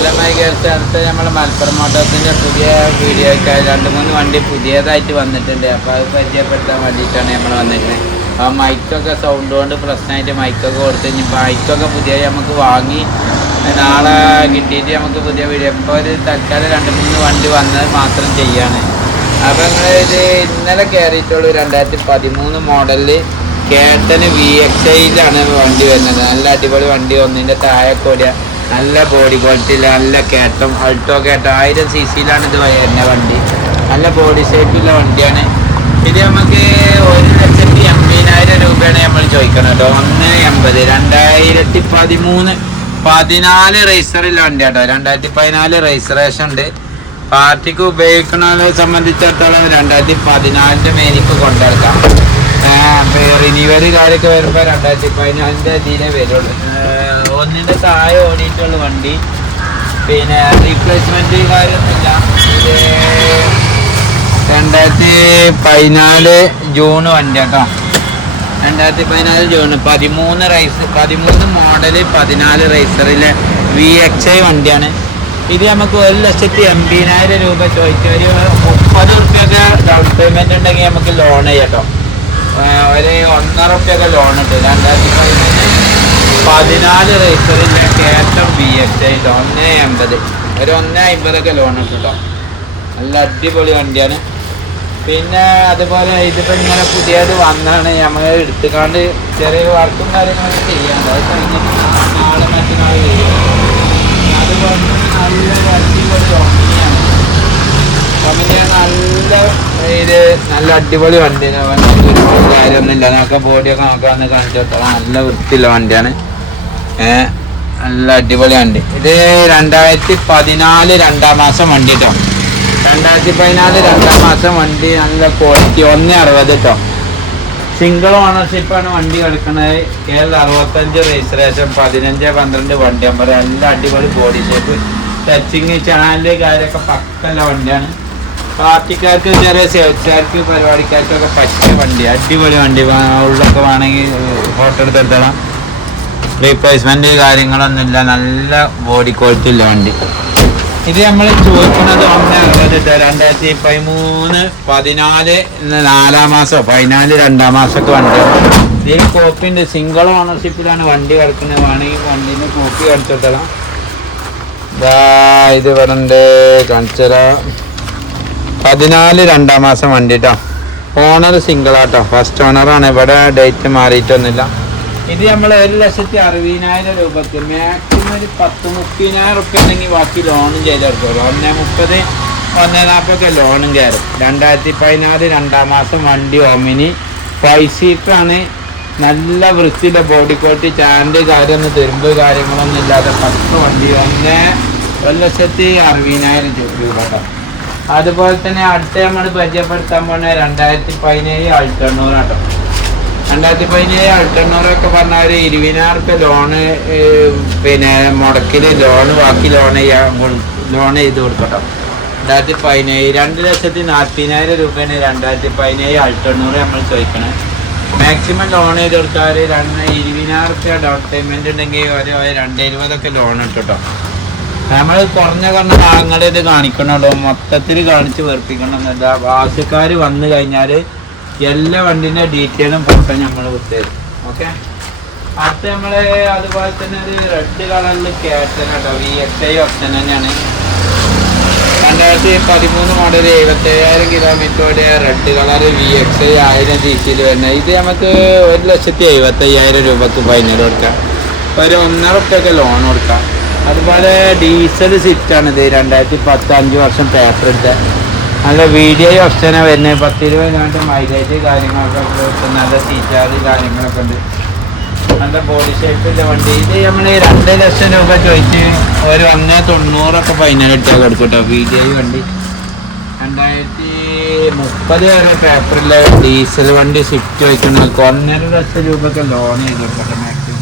Hello my girls അടുത്ത നമ്മൾ മലപ്പുറം മോട്ടോസിന്റെ പുതിയ വീഡിയോ ഒക്കെ രണ്ട് മൂന്ന് വണ്ടി പുതിയതായിട്ട് വന്നിട്ടുണ്ട്. അപ്പോൾ അത് പരിചയപ്പെടുത്താൻ വേണ്ടിയിട്ടാണ് നമ്മൾ വന്നിരിക്കുന്നത് ആ മൈക്കൊക്കെ സൗണ്ട് കൊണ്ട് പ്രശ്നമായിട്ട് മൈക്കൊക്കെ കൊടുത്ത് ഇനി മൈക്കൊക്കെ പുതിയ നമുക്ക് വാങ്ങി നാളെ കിട്ടിയിട്ട് നമുക്ക് പുതിയ വീഡിയോ ഇപ്പോൾ ഒരു തൽക്കാലം രണ്ട് മൂന്ന് വണ്ടി വന്നത് മാത്രം ചെയ്യാണ്. അപ്പോൾ നിങ്ങൾ ഇത് ഇന്നലെ കയറിയിട്ടുള്ളൂ രണ്ടായിരത്തി പതിമൂന്ന് മോഡലിൽ കേട്ടന് വി എക്സ് ഐയിലാണ് വണ്ടി വരുന്നത്. നല്ല അടിപൊളി വണ്ടി ഒന്നിന്റെ താഴെ കൂടിയ. നല്ല ബോഡി ക്വാളിറ്റി നല്ല കയറ്റം അൾട്ടോ കയറ്റം. ആയിരം സി സിയിലാണ് ഇത് വരുന്ന വണ്ടി. നല്ല ബോഡി ഷേപ്പുള്ള വണ്ടിയാണ്. ഇത് നമുക്ക് ഒരു ലക്ഷത്തി എൺപതിനായിരം രൂപയാണ് നമ്മൾ ചോദിക്കണം കേട്ടോ. ഒന്ന് എൺപത്. രണ്ടായിരത്തി പതിമൂന്ന് പതിനാല് റേസറിലെ വണ്ടി കേട്ടോ രണ്ടായിരത്തി പതിനാല് രജിസ്ട്രേഷൻ ഉണ്ട്. പാർട്ടിക്ക് ഉപയോഗിക്കുന്നതിനെ സംബന്ധിച്ചിടത്തോളം രണ്ടായിരത്തി പതിനാലിന്റെ മേലേക്ക് കൊണ്ടെടുക്കാം റിന്യൂവൽ കാര്യമൊക്കെ വരുമ്പോൾ രണ്ടായിരത്തി പതിനാലിന്റെ ഇതിലേ വരുള്ളൂ. ഒന്നിന്റെ താഴെ ഓടിയിട്ടുള്ള വണ്ടി. പിന്നെ റീപ്ലേസ്മെന്റ് കാര്യമൊന്നുമില്ല. രണ്ടായിരത്തി പതിനാല് ജൂൺ വണ്ടി കേട്ടോ. രണ്ടായിരത്തി പതിനാല് ജൂൺ പതിമൂന്ന് റൈസ് പതിമൂന്ന് മോഡൽ പതിനാല് റൈസറിലെ വി എക്സ് ഐ വണ്ടിയാണ്. ഇത് നമുക്ക് ഒരു ലക്ഷത്തി എൺപതിനായിരം രൂപ ചോദിച്ച ഒരു മുപ്പത് റുപ്യൊക്കെ ഡൗൺ പേയ്മെന്റ് ഉണ്ടെങ്കിൽ നമുക്ക് ലോൺ ചെയ്യാം കേട്ടോ. ഒരു ഒന്നര റുപ്യൊക്കെ ലോൺ ഉണ്ട് രണ്ടായിരത്തി പതിമൂന്ന് പതിനാല് റേസറിന്റെ കയറ്റം ബി എസ് ഐ ഒന്ന് അമ്പത്. ഒരു ഒന്ന് അമ്പതൊക്കെ ഉണ്ട് കേട്ടോ നല്ല അടിപൊളി വണ്ടിയാണ്. പിന്നെ അതുപോലെ ഇതിപ്പോൾ ഇങ്ങനെ പുതിയത് വന്നാണ്. നമ്മൾ എടുത്തുകൊണ്ട് ചെറിയ വർക്കും കാര്യങ്ങളൊക്കെ ചെയ്യാണ്ട്. അത് കഴിഞ്ഞിട്ട് നാളെ മറ്റന്നാൾ ചെയ്യും അതുപോലെ അടിപൊളി കമ്പനിയാണ് കമ്പനി നല്ല ഇത് നല്ല അടിപൊളി വണ്ടിയാണ്. വണ്ടി കാര്യമൊന്നുമില്ല. നമുക്ക് ബോഡിയൊക്കെ നോക്കാൻ കാണിച്ചു നല്ല വൃത്തിയുള്ള വണ്ടിയാണ്. നല്ല അടിപൊളി വണ്ടി ഇത് രണ്ടായിരത്തി പതിനാല് രണ്ടാം മാസം വണ്ടി കേട്ടോ രണ്ടായിരത്തി പതിനാല് രണ്ടാം മാസം വണ്ടി നല്ല ക്വാളിറ്റി ഒന്ന് അറുപത് കേട്ടോ സിംഗിൾ ഓണർഷിപ്പാണ് വണ്ടി കിടക്കുന്നത് കേരള അറുപത്തഞ്ച് രജിസ്ട്രേഷൻ പതിനഞ്ച് പന്ത്രണ്ട് വണ്ടി നമ്പർ നല്ല അടിപൊളി ബോഡി ഷേപ്പ് ടച്ചിങ് ചാനൽ കാര്യമൊക്കെ പക്കല്ല വണ്ടിയാണ്. പാർട്ടിക്കാർക്ക് ചെറിയ സേവക്കാർക്ക് പരിപാടിക്കാർക്കൊക്കെ പറ്റിയ വണ്ടി അടിപൊളി വണ്ടി. ഉള്ളൊക്കെ വേണമെങ്കിൽ ഫോട്ടോ എടുത്തെടുത്തോളാം റീപ്ലേസ്മെന്റ് കാര്യങ്ങളൊന്നുമില്ല. നല്ല ബോഡി ക്വാളിറ്റി ഉള്ള വണ്ടി. ഇത് നമ്മൾ ചോദിക്കുന്നത് ഒന്ന്. രണ്ടായിരത്തി പതിമൂന്ന് പതിനാല് നാലാം മാസം പതിനാല് രണ്ടാം മാസമൊക്കെ വണ്ടി. ഇതിന് കോപ്പി ഉണ്ട്. സിംഗിൾ ഓണർഷിപ്പിലാണ് വണ്ടി കിടക്കുന്നത്. വേണമെങ്കിൽ വണ്ടിന് കോപ്പി എടുത്തിട്ടണം ഇതാ വരണ്ട് ഉണ്ട്. കാണിച്ചരാ പതിനാല് രണ്ടാം മാസം വണ്ടി കേട്ടോ ഓണർ സിംഗിൾ ആട്ടോ ഫസ്റ്റ് ഓണറാണ് ഇവിടെ ഡേറ്റ് മാറിയിട്ടൊന്നുമില്ല. ഇത് നമ്മൾ ഒരു ലക്ഷത്തി അറുപതിനായിരം രൂപക്ക് മാക്സിമം ഒരു പത്ത് മുപ്പതിനായിരം റുപ്യ ഉണ്ടെങ്കിൽ ബാക്കി ലോണും ചെയ്തെടുത്തോളൂ ഒന്ന് മുപ്പത് ഒന്ന് നാൽപ്പൊക്കെ ലോണും കയറും രണ്ടായിരത്തി പതിനാല് രണ്ടാം മാസം വണ്ടി ഒമിനി ഫൈവ് സീറ്ററാണ് നല്ല വൃത്തിയുടെ ബോഡി ക്വാളിറ്റി ചാൻഡ് കാര്യമൊന്നും തെരുമ്പ് കാര്യങ്ങളൊന്നും ഇല്ലാതെ പത്ത് വണ്ടി. ഒന്ന് ഒരു ലക്ഷത്തി അറുപതിനായിരം രൂപ അതുപോലെ തന്നെ അടുത്ത നമ്മൾ പരിചയപ്പെടുത്താൻ പോണ രണ്ടായിരത്തി പതിനേഴ് അൾട്ടണ്ണൂറ് കേട്ടോ. രണ്ടായിരത്തി പതിനേഴ് അൾട്ടണ്ണൂറൊക്കെ പറഞ്ഞ ഒരു ഇരുപതിനായിരം ലോണ് പിന്നെ മുടക്കിൽ ലോണ് ബാക്കി ലോൺ ലോൺ ചെയ്ത് കൊടുക്കട്ടോ. രണ്ടായിരത്തി പതിനേഴ് രണ്ട് ലക്ഷത്തി നാൽപ്പതിനായിരം രൂപയാണ് രണ്ടായിരത്തി പതിനേഴ് അൾട്ടണ്ണൂറ് നമ്മൾ ചോദിക്കണേ. മാക്സിമം ലോൺ ചെയ്ത് കൊടുത്താൽ രണ്ട് ഇരുപതിനായിരം റുപ്യ ഡൗൺ പേയ്മെന്റ് ഉണ്ടെങ്കിൽ ഒരു രണ്ട് ഇരുപതൊക്കെ ലോൺ ഇട്ടോ നമ്മൾ കുറഞ്ഞ കുറഞ്ഞ ഭാഗങ്ങളിത് കാണിക്കണുള്ളൂ. മൊത്തത്തിൽ കാണിച്ച് വെറുപ്പിക്കണമെന്നില്ല ആവശ്യക്കാർ വന്നു കഴിഞ്ഞാൽ എല്ലാ വണ്ടിന്റെ ഡീറ്റെയിലും ഫോട്ടോ നമ്മൾ വിട്ടുതരും ഓക്കെ അടുത്ത നമ്മൾ അതുപോലെ തന്നെ ഒരു റെഡ് കളറിൽ ക്യാറ്റൻ കേട്ടോ വി എക്സ് ഐ ഓപ്ഷൻ തന്നെയാണ്. രണ്ടായിരത്തി പതിമൂന്ന് മോഡൽ എഴുപത്തേഴായിരം കിലോമീറ്ററോടെ red colour V X I ആയിരം സി സിയിൽ വരുന്നത്. ഇത് നമുക്ക് ഒരു ലക്ഷത്തി എഴുപത്തയ്യായിരം രൂപക്ക് ഫൈനൽ കൊടുക്കാം. ഒരു ഒന്നര ഒക്കെ ലോൺ കൊടുക്കാം. അതുപോലെ ഡീസൽ സിറ്റാണിത് രണ്ടായിരത്തി പത്ത് അഞ്ച് വർഷം പേപ്പർ എടുത്ത നല്ല വീഡിയോ ഓപ്ഷനാണ് വരുന്നത്. പത്ത് ഇരുപത് കണ്ട് മൈലേജ് കാര്യങ്ങളൊക്കെ നല്ല സീറ്റാറ് കാര്യങ്ങളൊക്കെ ഉണ്ട്. നല്ല ബോഡി ഷേപ്പിന്റെ വണ്ടി. ഇത് നമ്മൾ രണ്ട് ലക്ഷം രൂപ ചോദിച്ച് ഒരു ഒന്ന് തൊണ്ണൂറൊക്കെ ഫൈനൽ ഇട്ടാൽ കൊടുക്കും കേട്ടോ വീഡിയോ വണ്ടി. രണ്ടായിരത്തി മുപ്പത് വരെ പേപ്പറിലെ ഡീസൽ വണ്ടി സ്വിഫ്റ്റ് വയ്ക്കുന്നത് ഒന്നര ലക്ഷം രൂപയ്ക്ക് ലോൺ ചെയ്ത് കൊടുക്കട്ടെ മാക്സിമം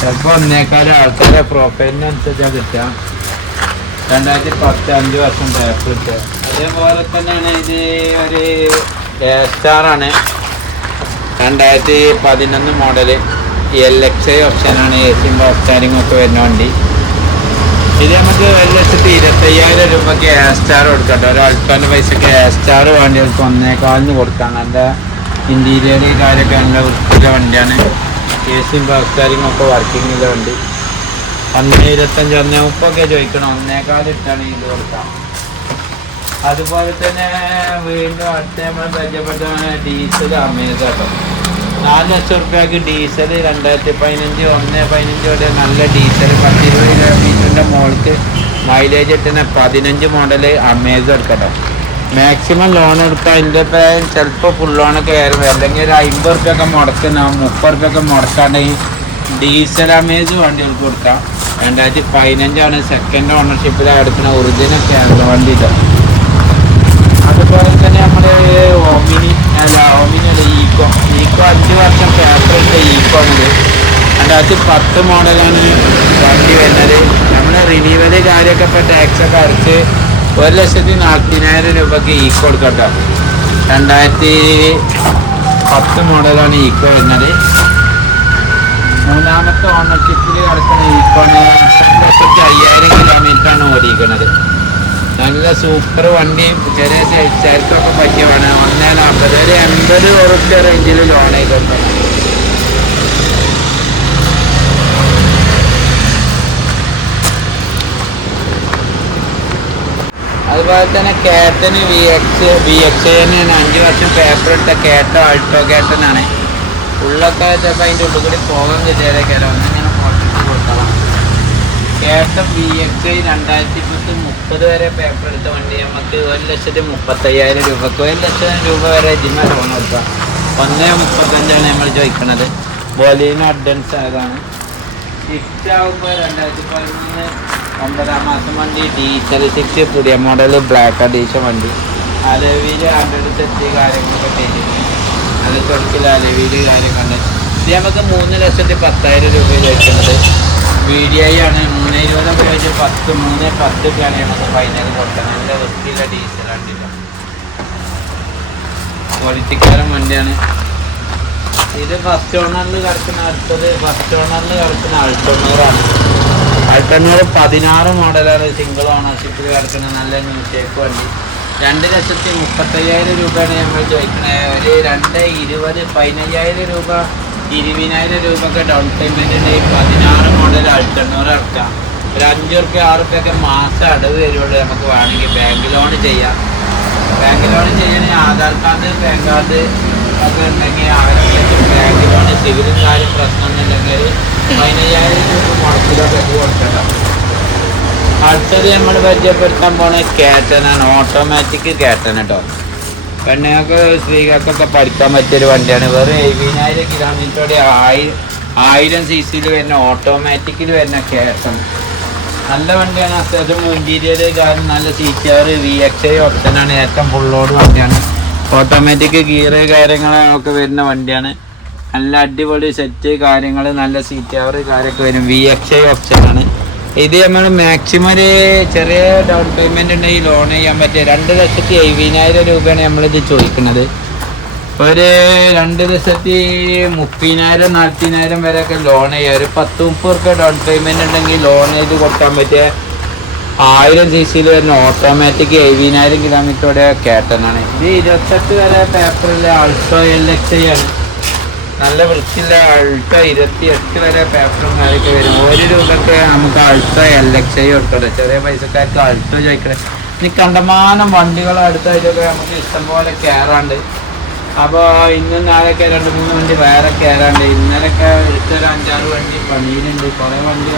ചിലപ്പോൾ ഒന്നേക്കാളും ആൾക്കാരെ പ്രൊഫൈലിനനുസരിച്ചാണ് കിട്ടുക. രണ്ടായിരത്തി പത്ത് അഞ്ച് വർഷം പേപ്പർ കിട്ടുക അതേപോലെ തന്നെയാണ് ഇത് ഒരു സ്റ്റാറാണ് രണ്ടായിരത്തി പതിനൊന്ന് മോഡൽ എൽ എക്സ് ഐ ഓപ്ഷനാണ് എ സി സ്റ്റാരിങ് ഒക്കെ വരുന്ന വണ്ടി. ഇത് നമുക്ക് ഒരു ലക്ഷത്തി ഇരുപത്തയ്യായിരം രൂപയ്ക്ക് എ സ്റ്റാർ കൊടുക്കട്ടെ ഒരു അൾട്ടോന്റെ പൈസക്ക് എ സ്റ്റാർ വേണ്ടിയവർക്ക് ഒന്നേകാലിന് കൊടുക്കാം. നല്ല ഇന്റീരിയർ കാര്യമൊക്കെ നല്ല വൃത്തിയുള്ള വണ്ടിയാണ്. എ സിയും സ്റ്റാരിങ് ഒക്കെ വർക്കിംഗ് വണ്ടി. ഒന്ന് ഇരുപത്തഞ്ച് ഒന്നേ മുപ്പൊക്കെ ചോദിക്കണം. ഒന്നേകാൽ ഇട്ടാണ് ഇത് കൊടുക്കാം. അതുപോലെ തന്നെ വീണ്ടും അടുത്ത നമ്മൾ പരിചയപ്പെട്ട ഡീസൽ അമേസ കേട്ടോ. നാല് ലക്ഷം റുപ്യക്ക് ഡീസൽ രണ്ടായിരത്തി പതിനഞ്ച് ഒന്ന് പതിനഞ്ച് വരെ നല്ല ഡീസൽ പത്ത് ഇരുപത് കിലോമീറ്ററിന്റെ മുകൾക്ക് മൈലേജ് കിട്ടുന്ന പതിനഞ്ച് മോഡൽ അമേസ് എടുക്കട്ടോ. മാക്സിമം ലോൺ എടുക്കാൻ അതിന്റെ പ്രായം ചിലപ്പോൾ ഫുൾ ലോണൊക്കെ ആയിരുന്നു അല്ലെങ്കിൽ ഒരു അമ്പത് റുപ്യൊക്കെ മുടക്കുന്ന മുപ്പത് റുപ്യൊക്കെ മുടക്കാണ്ടെങ്കിൽ ഡീസൽ അമേസ് വണ്ടികൾക്ക് കൊടുക്കാം. രണ്ടായിരത്തി പതിനഞ്ചാണ് സെക്കൻഡ് ഓണർഷിപ്പിലാണ് എടുക്കുന്ന ഒറിജിനൽ ക്യാമറ വണ്ടി ഇത് അതുപോലെ തന്നെ നമ്മൾ ഓമിനി അല്ല ഓമിനി അല്ല ഈക്കോ ഈക്കോ അഞ്ച് വർഷം പേപ്പറിന്റെ ഈക്കോ ആണിത് രണ്ടായിരത്തി പത്ത് മോഡലാണ് വണ്ടി വരുന്നത്. നമ്മൾ റിന്യൂവൽ കാര്യമൊക്കെ ഇപ്പോൾ ടാക്സൊക്കെ അടച്ച് ഒരു ലക്ഷത്തി നാൽപ്പതിനായിരം രൂപയ്ക്ക് ഈക്കോ കൊടുക്കട്ടോ രണ്ടായിരത്തി പത്ത് മോഡലാണ് ഈക്കോ വരുന്നത്. മൂന്നാമത്തെ ഓണർഷിപ്പിൽ കിടക്കുന്ന ഈക്കോണ് ലക്ഷത്തി അയ്യായിരം കിലോമീറ്ററാണ് ഓടിക്കുന്നത് നല്ല സൂപ്പർ വണ്ടി ചെറിയ ചരിത്രമൊക്കെ പറ്റിയതാണ്. വന്നേ നാൽപ്പത് ഒരു എൺപത് ഉറുപ്പ്യ റേഞ്ചിൽ ലോൺ ചെയ്തിട്ടുണ്ട്. അതുപോലെ തന്നെ കേട്ടന് വി എക്സ് വി എക്സ് തന്നെയാണ്. അഞ്ച് വർഷം പേപ്പർ ഇട്ട കേട്ടോ അൾട്ടോ കേട്ടനാണ് ഉള്ളൊക്കെ ചിലപ്പോൾ അതിന്റെ ഉള്ളിൽ കൂടി പോകാൻ കിട്ടിയതൊക്കെ അല്ല കൊടുക്കണം കേട്ടം വി എക്സ് ഐ രണ്ടായിരത്തി പത്ത് മുപ്പത് വരെ പേപ്പർ എടുത്ത വണ്ടി നമുക്ക് ഒരു ലക്ഷത്തി മുപ്പത്തയ്യായിരം രൂപക്ക് ഒരു ലക്ഷം രൂപ വരെ ഇതിന് ലോൺ കൊടുക്കാം ഒന്ന് മുപ്പത്തഞ്ചാണ് നമ്മൾ ചോദിക്കുന്നത് ബോലീന അഡ്വാൻസ് ആയതാണ്. സ്വിഫ്റ്റ് ആകുമ്പോൾ രണ്ടായിരത്തി പതിമൂന്ന് ഒമ്പതാം മാസം വണ്ടി ഡീസൽ സിക്സ് പുതിയ മോഡൽ ബ്ലാക്ക് അഡീഷൻ വണ്ടി. അലവിയിൽ ഹൺഡ്രഡ് സെറ്റ് കാര്യങ്ങളൊക്കെ ചെയ്തിട്ടുണ്ട് അത് കുറച്ചിൽ അലവിയിൽ കാര്യങ്ങളുണ്ട് ഇത് നമുക്ക് മൂന്ന് ലക്ഷത്തി പത്തായിരം രൂപ ചോദിക്കുന്നത് വി ഡി ഐ ആണ്. മൂന്ന് ഇരുപതൊക്കെ വെച്ച് പത്ത് മൂന്ന് പത്ത് ഒക്കെയാണ് ഫൈനൽ കൊടുക്കുന്നത് നല്ല വൃത്തിയില്ല ഡീസൽ വണ്ടിയില്ല ക്വാളിറ്റിക്കാരൻ വണ്ടിയാണ്. ഇത് ഫസ്റ്റ് ഓണറിൽ കിടക്കുന്ന അടുത്തത് ഫസ്റ്റ് ഓണറിൽ കിടക്കുന്ന അൾട്ടോണറാണ് അൾട്ടോണർ പതിനാറ് മോഡലാണ് സിംഗിൾ ഓണർഷിപ്പിൽ കിടക്കുന്ന നല്ല ന്യൂസേക്ക് വണ്ടി. രണ്ട് ലക്ഷത്തി മുപ്പത്തയ്യായിരം രൂപയാണ് ഞങ്ങൾ ചോദിക്കുന്നത് ഒരു രണ്ട് ഇരുപത് പതിനയ്യായിരം രൂപ ഇരുപതിനായിരം രൂപ ഒക്കെ ഡൗൺ പേയ്മെന്റിന്റെ ഉണ്ടെങ്കിൽ പതിനാറ് മോഡൽ അൾട്ടോണർ ഇറക്കാം. ഒരു അഞ്ച് റുപ്യ ആറ് റുപ്യ ഒക്കെ മാസം അടവ് വരുള്ളൂ നമുക്ക് വേണമെങ്കിൽ. ബാങ്ക് ലോൺ ചെയ്യാം. ബാങ്ക് ലോൺ ചെയ്യണമെങ്കിൽ ആധാർ കാർഡ് പാൻ കാർഡ് ഒക്കെ ഉണ്ടെങ്കിൽ അവരൊക്കെ ബാങ്ക് ലോൺ സിവിലും കാര്യം പ്രശ്നമൊന്നുമില്ലെങ്കിൽ പതിനയ്യായിരം രൂപ മുടക്കിലൊക്കെ കൊടുക്കണം. അടുത്തത് നമ്മൾ പരിചയപ്പെടുത്താൻ പോണ കേറ്റനാണ് ഓട്ടോമാറ്റിക് കേറ്റൻ കേട്ടോ പെണ്ണുങ്ങൾക്ക് സ്ത്രീകൾക്കൊക്കെ പഠിക്കാൻ പറ്റിയൊരു വണ്ടിയാണ്. വെറും എഴുപതിനായിരം കിലോമീറ്ററോടെ ആയി ആയിരം സി സിയിൽ വരുന്ന ഓട്ടോമാറ്റിക്കിൽ വരുന്ന കേസം നല്ല വണ്ടിയാണ്. അത്യാവശ്യം ഇന്റീരിയർ കാരണം നല്ല സീറ്റാർ വി എക്സ് ഐ ഓപ്ഷനാണ് ഏറ്റവും ഫുള്ളോട് വണ്ടിയാണ്. ഓട്ടോമാറ്റിക് ഗിയർ കാര്യങ്ങളൊക്കെ വരുന്ന വണ്ടിയാണ്. നല്ല അടിപൊളി സെറ്റ് കാര്യങ്ങൾ നല്ല സീറ്റാർ കാര്യമൊക്കെ വരും. വി എക്സ് ഐ ഓപ്ഷനാണ് ഇത് നമ്മൾ മാക്സിമം ഒരു ചെറിയ ഡൗൺ പേയ്മെന്റ് ഉണ്ടെങ്കിൽ ലോൺ ചെയ്യാൻ പറ്റിയ രണ്ട് ലക്ഷത്തി എഴുപതിനായിരം രൂപയാണ് നമ്മളിത് ചോദിക്കുന്നത്. ഒരു രണ്ട് ലക്ഷത്തി മുപ്പതിനായിരം നാൽപ്പതിനായിരം വരെയൊക്കെ ലോൺ ചെയ്യാം. ഒരു പത്ത് മുപ്പത് റുപ്യ ഡൗൺ പേയ്മെന്റ് ഉണ്ടെങ്കിൽ ലോൺ ചെയ്ത് കൊടുക്കാൻ പറ്റിയ ആയിരം സി സിയിൽ വരുന്ന ഓട്ടോമാറ്റിക് എഴുപതിനായിരം കിലോമീറ്ററോടെ കേട്ടനാണ്. ഇത് ഇരുപത്തെട്ട് വരെ പേപ്പറിൽ അൾട്ടോ എൽ എക്സ് ആണ്. നല്ല വൃത്തിയുള്ള അൾട്ട ഇരുപത്തി എട്ട് വരെ പേപ്പറും കാര്യമൊക്കെ വരും. ഒരു രൂപക്ക് നമുക്ക് അൾട്ട എൽ എക്സ് ചെറിയ പൈസക്കാർക്ക് അൾട്ട ചോദിക്കണേ. ഇനി കണ്ടമാനം വണ്ടികൾ അടുത്തായിട്ടൊക്കെ നമുക്ക് ഇഷ്ടംപോലെ കയറാണ്ട് അപ്പോൾ ഇന്നും നാളെയൊക്കെ രണ്ട് മൂന്ന് വണ്ടി വേറെ കയറാണ്ട് ഇന്നലെയൊക്കെ എടുത്തൊരു അഞ്ചാറ് വണ്ടി പണിയിലുണ്ട്. കുറേ വണ്ടി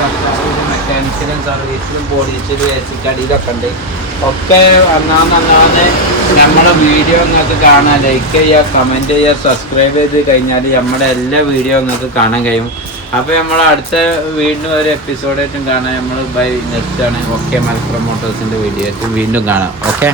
മെക്കാനിക്കലും സർവീസിലും പോലീസിലും എ സി കടിയിലൊക്കെ ഉണ്ട്. ഒക്കെ അന്നാന്ന് നമ്മുടെ വീഡിയോ നിങ്ങൾക്ക് കാണാൻ ലൈക്ക് ചെയ്യുക കമന്റ് ചെയ്യുക സബ്സ്ക്രൈബ് ചെയ്ത് കഴിഞ്ഞാൽ നമ്മുടെ എല്ലാ വീഡിയോ നിങ്ങൾക്ക് കാണാൻ കഴിയും. അപ്പോൾ നമ്മൾ അടുത്ത വീണ്ടും ഒരു എപ്പിസോഡായിട്ടും കാണാം. നമ്മൾ ബൈ നെക്സ്റ്റ് ആണ്. ഓക്കെ മലപ്പുറം മോട്ടോഴ്സിന്റെ വീഡിയോ വീണ്ടും കാണാം. ഓക്കെ